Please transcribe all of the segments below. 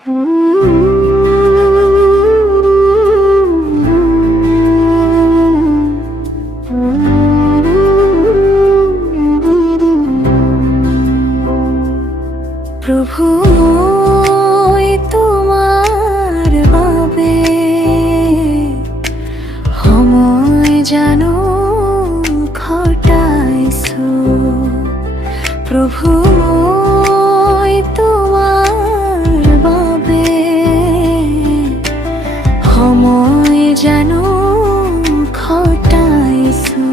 প্রভু তোমার বাবে সময় জানো ঘটাইছো। প্রভু তোমার বাবে সময় জানো ঘটাইছো।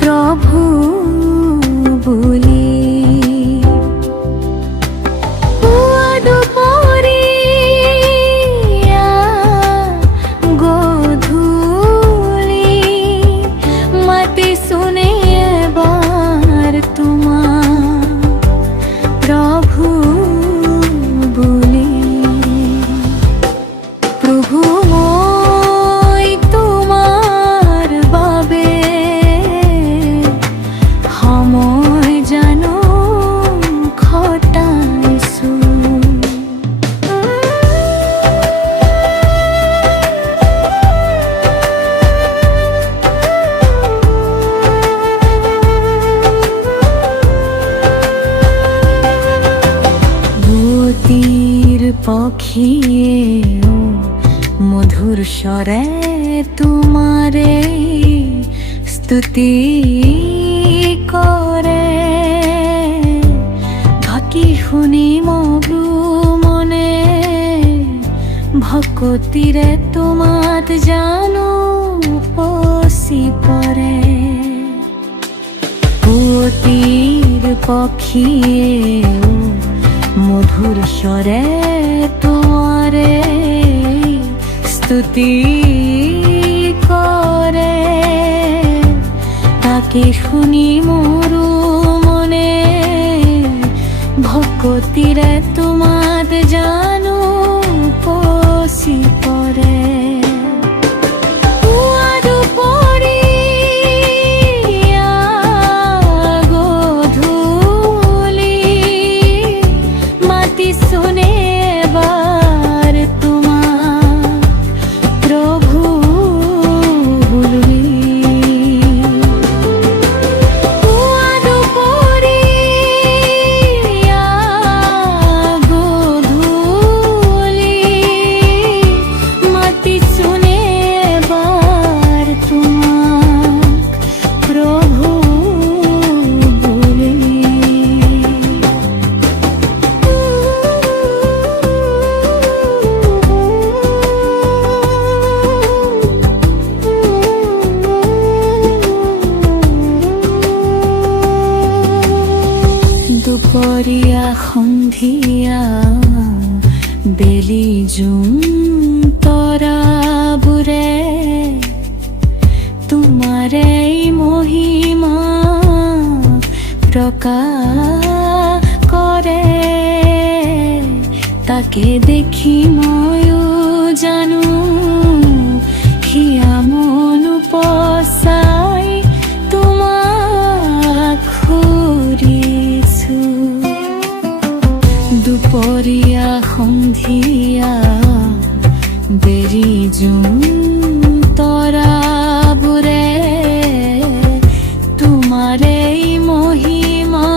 প্রভু বলি দুপরিয়া গোধূলি মাতি শুনে এবার তোমার প্রভু বলি। প্রভু পক্ষিয়ে মধুর স্বরে তোমারে স্তুতি করে। ঢাকি শুনি মগু মনে ভকতিরে তোমাত জানো পশি পরে। পুতির পক্ষিয়ে মধুর স্বরে তোমারে স্তুতি করে। তাকে শুনি মোরু মনে ভকতিরে তোমাত জানো পশি পরে। দুপরিয়া সন্ধিয়া বেলি জোন তৰাবোৰে তোমাৰে মহিমা প্ৰকাশ কৰে। তাকে দেখি ময়ো জানো হিয়া মন উপচাই তোমাক খুৰিছো। দুপরিয়া সন্ধিয়া বেৰি জোন তৰাবোৰে তোমাৰে মহিমা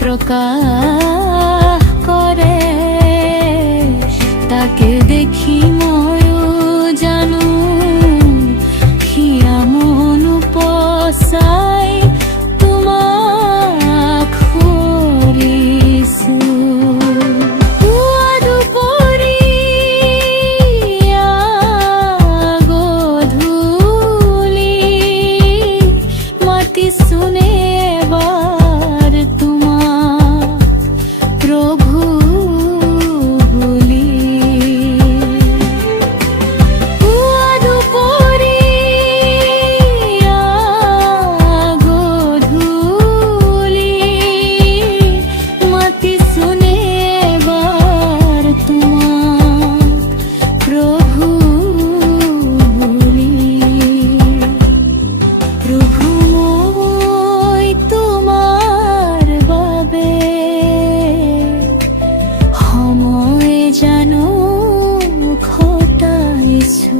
প্ৰকাশ কৰে। তাকে দেখি ময়ো জানো হিয়া মন উপচাই তোমাক খুৰিছো। দুপৰিয়া জানো ঘটাইছো।